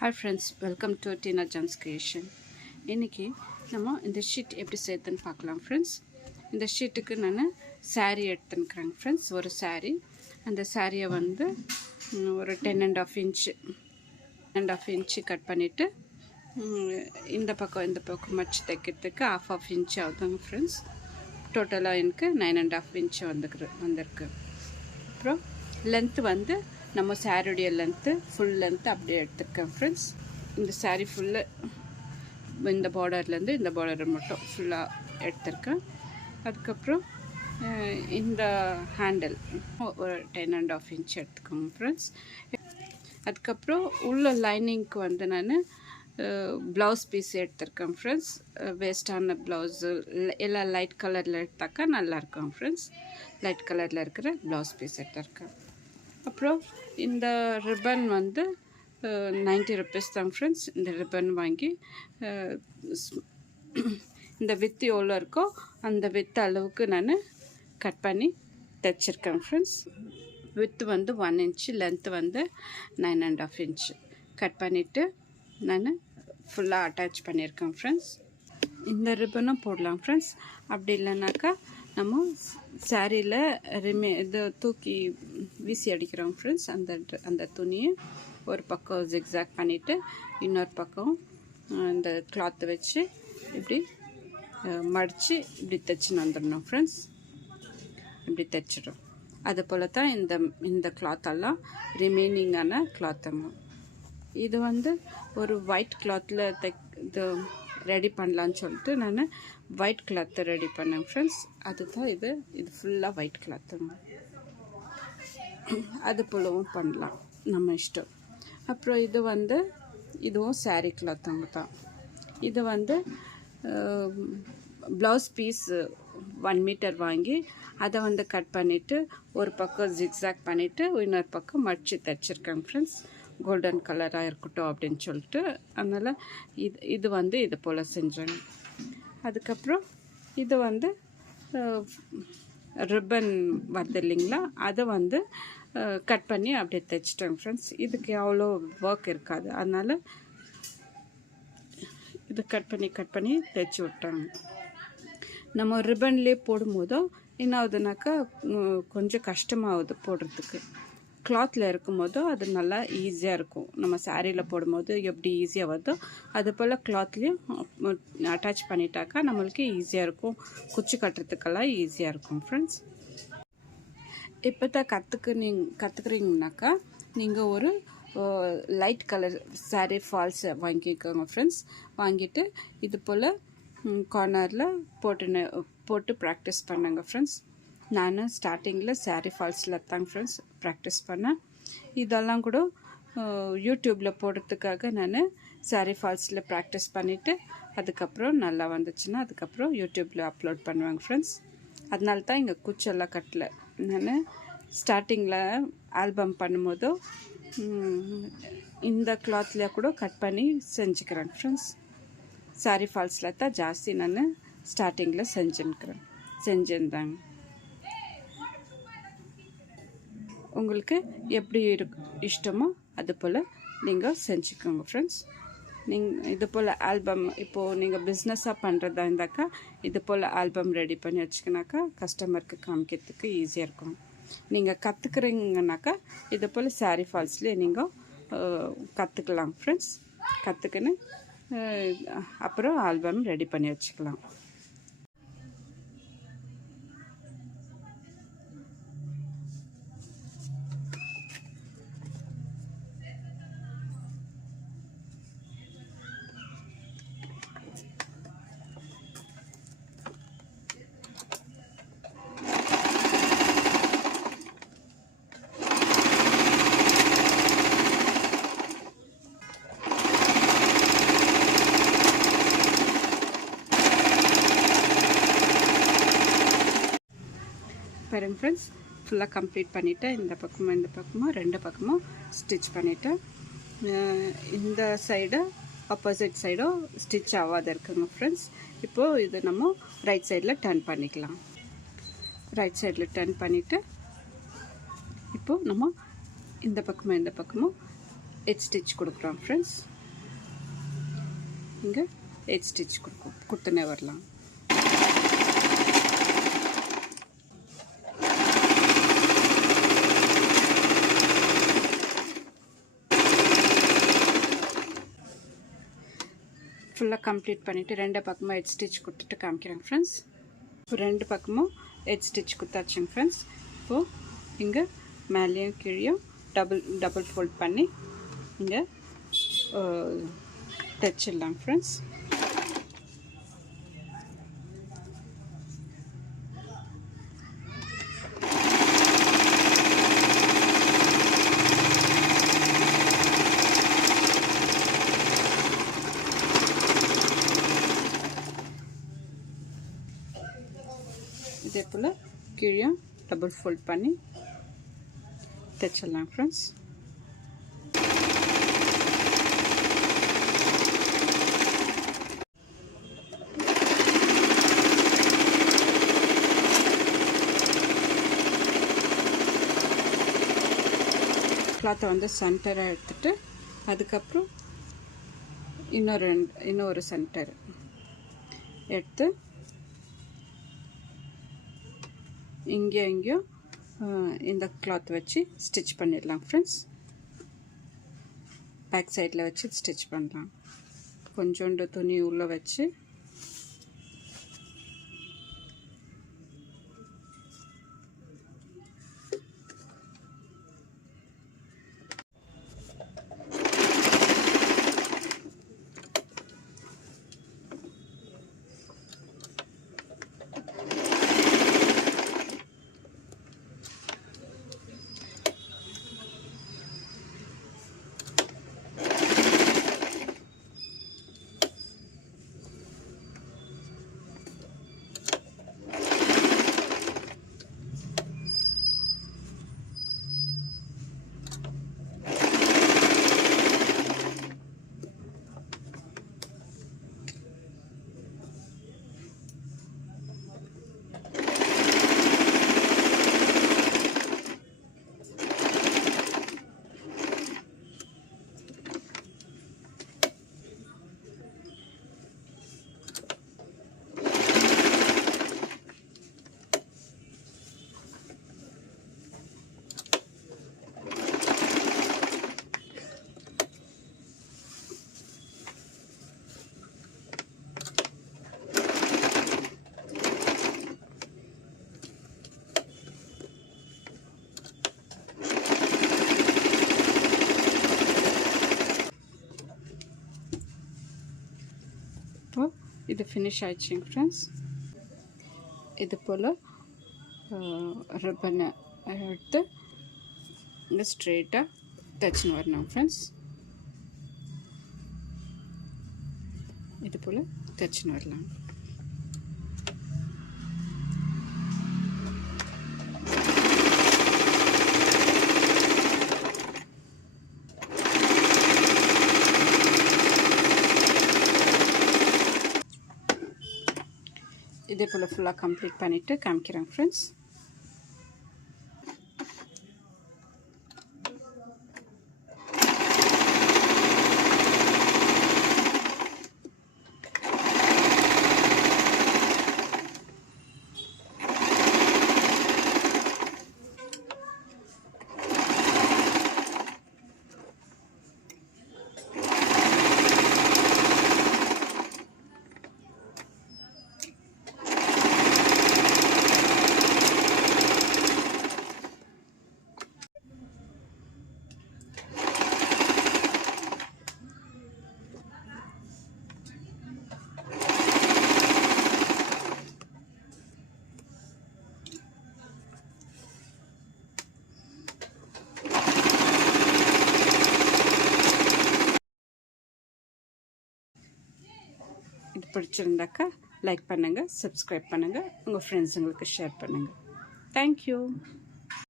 Hi friends, welcome to Tina John's Creation. இன்னைக்கு நம்ம இந்த ஷீட் எப்படி செய்யறதுன்னு பார்க்கலாம் ஃப்ரெண்ட்ஸ். இந்த ஷீட்டுக்கு நான் saree எடுத்துக்கிறேன் ஃப்ரெண்ட்ஸ். ஒரு saree, அந்த சாரியை வந்து ஒரு 10.5 inch கட் பண்ணிவிட்டு இந்த பக்கம் மடிச்சு தைக்கிறதுக்கு 1/2 inch ஆகுதுங்க ஃப்ரெண்ட்ஸ். டோட்டலாக எனக்கு 9.5 inch வந்திருக்கு. அப்புறம் லென்த்து வந்து நம்ம சாரியுடைய லென்த்து ஃபுல் லென்த்து அப்படியே எடுத்துருக்கேன் ஃப்ரெண்ட்ஸ். இந்த சாரீ ஃபுல்லு இந்த பார்டர்லேருந்து இந்த பார்டர் மட்டும் ஃபுல்லாக எடுத்திருக்கேன். அதுக்கப்புறம் இந்த ஹேண்டில் ஒரு 10.5 inch எடுத்துக்கோங்க ஃப்ரெண்ட்ஸ். அதுக்கப்புறம் உள்ள லைனிங்க்கு வந்து நான் ப்ளவுஸ் பீஸ் எடுத்திருக்கேன் ஃப்ரெண்ட்ஸ். வேஸ்டான ப்ளவுஸு எல்லாம் லைட் கலரில் எடுத்தாக்கா நல்லாயிருக்கும் ஃப்ரெண்ட்ஸ். லைட் கலரில் இருக்கிற ப்ளவுஸ் பீஸ் எடுத்திருக்கேன். அப்புறம் இந்த ரிப்பன் வந்து 90 rupees தான் ஃப்ரெண்ட்ஸ். இந்த ரிப்பன் வாங்கி இந்த வித்து எவ்வளோ இருக்கோ அந்த வித்து அளவுக்கு நான் கட் பண்ணி தைச்சிருக்கேன் ஃப்ரெண்ட்ஸ். வித்து வந்து 1 inch, லென்த்து வந்து 9.5 inch கட் பண்ணிவிட்டு நான் ஃபுல்லாக அட்டாச் பண்ணியிருக்கேன் ஃப்ரெண்ட்ஸ். இந்த ரிப்பனும் போடலாம் ஃப்ரெண்ட்ஸ். அப்படி இல்லைனாக்கா நம்ம சாரியில் இது தூக்கி வீசி அடிக்கிறோம் ஃப்ரெண்ட்ஸ். அந்த துணியை ஒரு பக்கம் ஜிக்ஸாக் பண்ணிவிட்டு இன்னொரு பக்கம் இந்த கிளாத்தை வச்சு இப்படி மடித்து இப்படி தைச்சின்னு வந்துடணும் ஃப்ரெண்ட்ஸ். இப்படி தைச்சிடும். அது போல் தான் இந்த கிளாத்தெல்லாம் ரிமைனிங்கான கிளாத்துங்க. இது வந்து ஒரு ஒயிட் கிளாத்தில் இது ரெடி பண்ணலான்னு சொல்லிட்டு நான் ஒயிட் கிளாத்தை ரெடி பண்ணேன் ஃப்ரெண்ட்ஸ். அதுதான் இது ஃபுல்லாக ஒயிட் கிளாத்துங்க. அது போலவும் பண்ணலாம், நம்ம இஷ்டம். அப்புறம் இது வந்து இதுவும் சாரீ கிளாத்துங்க தான். இது வந்து ப்ளவுஸ் பீஸ் 1 meter வாங்கி அதை வந்து கட் பண்ணிவிட்டு ஒரு பக்கம் ஜிக்ஸாக் பண்ணிவிட்டு இன்னொரு பக்கம் மடித்து தைச்சிருக்கேன் ஃப்ரெண்ட்ஸ். கோல்டன் கலராக இருக்கட்டும் அப்படின்னு சொல்லிட்டு. அதனால் இது வந்து இது போல் செஞ்சேங்க. அதுக்கப்புறம் இது வந்து ரிப்பன் வருது இல்லைங்களா, அதை வந்து கட் பண்ணி அப்படியே தைச்சிட்டேங்க ஃப்ரெண்ட்ஸ். இதுக்கு அவ்வளோ ஒர்க் இருக்காது, அதனால் இது கட் பண்ணி தைச்சி விட்டாங்க. நம்ம ரிப்பன்லேயே போடும்போதோ என்ன ஆகுதுனாக்கா கொஞ்சம் கஷ்டமாகுது போடுறதுக்கு. கிளாத்தில் இருக்கும்போதோ அது நல்லா ஈஸியாக இருக்கும். நம்ம சாரியில் போடும்போது எப்படி ஈஸியாக வருதோ அது போல் கிளாத்லேயும் அட்டாச் பண்ணிட்டாக்கா நம்மளுக்கு ஈஸியாக இருக்கும். குச்சி கட்டுறதுக்கெல்லாம் ஈஸியாக இருக்கும் ஃப்ரெண்ட்ஸ். இப்போ தான் கற்றுக்குறீங்கனாக்கா நீங்கள் ஒரு லைட் கலர் சாரீ ஃபால்ஸ் வாங்கிக்கோங்க ஃப்ரெண்ட்ஸ். வாங்கிட்டு இது போல் கார்னரில் போட்டு ப்ராக்டிஸ் பண்ணுங்க ஃப்ரெண்ட்ஸ். நான் ஸ்டார்டிங்கில் சாரீ ஃபால்ஸில் தாங்க ஃப்ரெண்ட்ஸ் ப்ராக்டிஸ் பண்ணேன். இதெல்லாம் கூட யூடியூப்பில் போடுறதுக்காக நான் சாரீ ஃபால்ஸில் ப்ராக்டிஸ் பண்ணிவிட்டு அதுக்கப்புறம் நல்லா வந்துச்சுன்னா அதுக்கப்புறம் யூடியூப்பில் அப்லோட் பண்ணுவேங்க ஃப்ரெண்ட்ஸ். அதனால தான் இங்கே குச்செல்லாம் கட்டலை. நான் ஸ்டார்டிங்கில் ஆல்பம் பண்ணும்போதோ இந்த கிளாத்தில் கூட கட் பண்ணி செஞ்சுக்கிறேன் ஃப்ரெண்ட்ஸ். சாரீ ஃபால்ஸில் தான் ஜாஸ்தி நான் ஸ்டார்டிங்கில் செஞ்சுருந்தாங்க. உங்களுக்கு எப்படி இஷ்டமோ அது போல் நீங்கள் செஞ்சுக்கோங்க ஃப்ரெண்ட்ஸ். இது போல் ஆல்பம் இப்போது நீங்கள் பிஸ்னஸாக பண்ணுறதா இருந்தாக்கா இது போல் ஆல்பம் ரெடி பண்ணி வச்சுக்கினாக்கா கஸ்டமருக்கு காமிக்கிறதுக்கு ஈஸியாக இருக்கும். நீங்கள் கற்றுக்குறீங்கனாக்கா இது போல் சாரீ ஃபால்ஸ்லேயே நீங்கள் கற்றுக்கலாம் ஃப்ரெண்ட்ஸ். கற்றுக்கின்னு அப்புறம் ஆல்பம் ரெடி பண்ணி வச்சுக்கலாம். பாருங்க ஃப்ரெண்ட்ஸ், ஃபுல்லாக கம்ப்ளீட் பண்ணிவிட்டேன். இந்த பக்கமும் 2 பக்கமும் ஸ்டிச் பண்ணிவிட்டேன். இந்த சைடு ஆப்போசிட் சைடும் ஸ்டிச் ஆகாத இருக்குங்க ஃப்ரெண்ட்ஸ். இப்போது இது நம்ம ரைட் சைடில் டர்ன் பண்ணிக்கலாம். ரைட் சைடில் டர்ன் பண்ணிவிட்டு இப்போது நம்ம இந்த பக்கமும் எட் ஸ்டிச் கொடுக்குறோம் ஃப்ரெண்ட்ஸ். இங்கே எட் ஸ்டிச் கொடுத்துனே வரலாம். ஃபுல்லாக கம்ப்ளீட் பண்ணிவிட்டு 2 பக்கமும் எட் ஸ்டிச் கொடுத்துட்டு காமிக்கிறேன் ஃப்ரெண்ட்ஸ். இப்போ 2 பக்கமும் எட் ஸ்டிச் கொடுத்தாச்சுங்க ஃப்ரெண்ட்ஸ். இப்போது இங்கே மேலேயும் கீழேயும் டபுள் ஃபோல்ட் பண்ணி இங்கே தைச்சிடலாம் ஃப்ரெண்ட்ஸ். இதே போல் கீழே டபுள் ஃபோல்ட் பண்ணி தைச்சிடலாம் ஃப்ரெண்ட்ஸ். கிளாத்தை வந்து சென்டராக எடுத்துகிட்டு அதுக்கப்புறம் இன்னொரு சென்டர் எடுத்து இங்கேயும் இந்த கிளாத் வச்சு ஸ்டிச் பண்ணிடலாம் ஃப்ரெண்ட்ஸ். பேக் சைடில் வச்சு ஸ்டிச் பண்ணலாம். கொஞ்சோண்டு துணி உள்ளே வச்சு இது ஃபினிஷ் ஆயிடுச்சுங்க ஃப்ரெண்ட்ஸ். இது போல் ரிப்பனை எடுத்து இங்கே ஸ்ட்ரெயிட்டாக தைச்சின்னு வரணும் ஃப்ரெண்ட்ஸ். இது போல் தைச்சின்னு வரலாம். இதே போல் ஃபுல்லாக கம்ப்ளீட் பண்ணிவிட்டு காமிக்கிறேன் ஃப்ரெண்ட்ஸ். பிடிச்சிருந்தாக்கா லைக் பண்ணுங்கள், சப்ஸ்கிரைப் பண்ணுங்கள், உங்கள் ஃப்ரெண்ட்ஸுங்களுக்கு ஷேர் பண்ணுங்கள். தேங்க்யூ.